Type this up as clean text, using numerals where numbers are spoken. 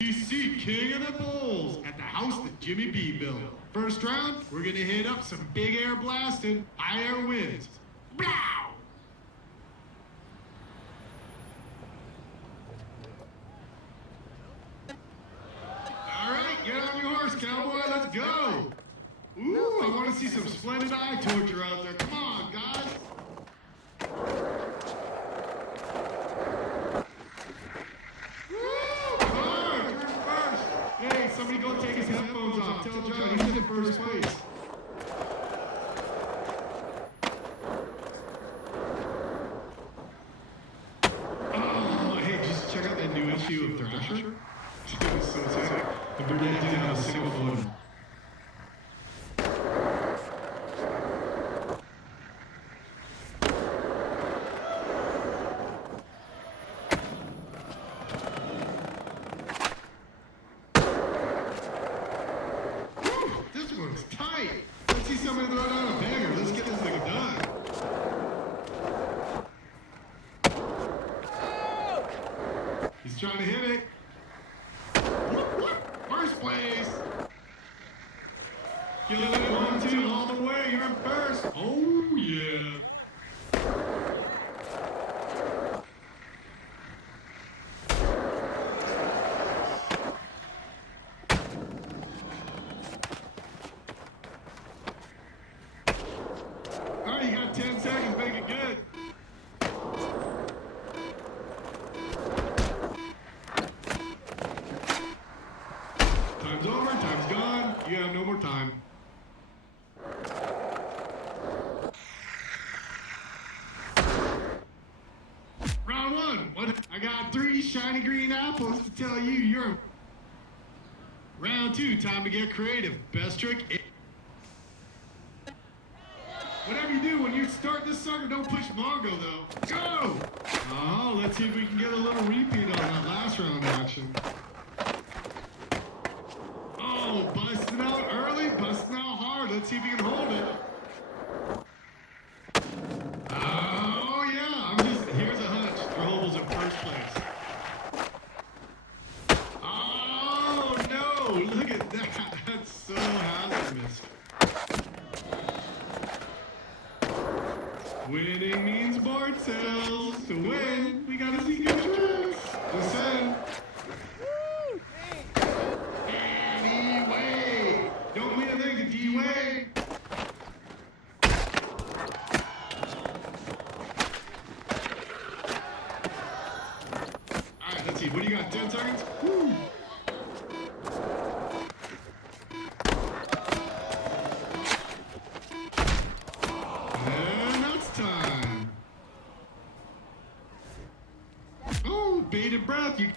DC King of the Bulls at the house that Jimmy B built. First round, we're gonna hit up some big air blasting, high air winds. Blow! All right, get on your horse, cowboy. Let's go. Ooh, I want to see some splendid eye torture out there. Come on, guys. Hey, somebody go take his headphones off. Tell John he's in first place. Oh, hey, just check out that new issue of Thrasher. It's so sick. The bird didn't have a single photo. Tight. Let's see somebody throw down a banger. Let's get this thing done. He's trying to hit it. First place. Killing it 1-2 all the way. You're in first. Oh, yeah. You got 10 seconds, make it good. Time's over, time's gone. You have no more time. Round one. What? I got 3 shiny green apples to tell you you're. Round 2, time to get creative. Best trick. Whatever you do, when you start this sucker, don't push Mongo, though. Go! Oh, let's see if we can get a little repeat on that last round action. Oh, busting out early, busting out hard. Let's see if we can hold it. Oh, yeah. Here's a hunch. Throwables in first place. Oh, no. Look at that. That's so hazardous. Winning means board sales. To win, we gotta see good tricks. Listen. Anyway, don't mean a thing to D-Way. All right, let's see. What do you got? 10 seconds? Woo. Time. Oh, bated breath. You.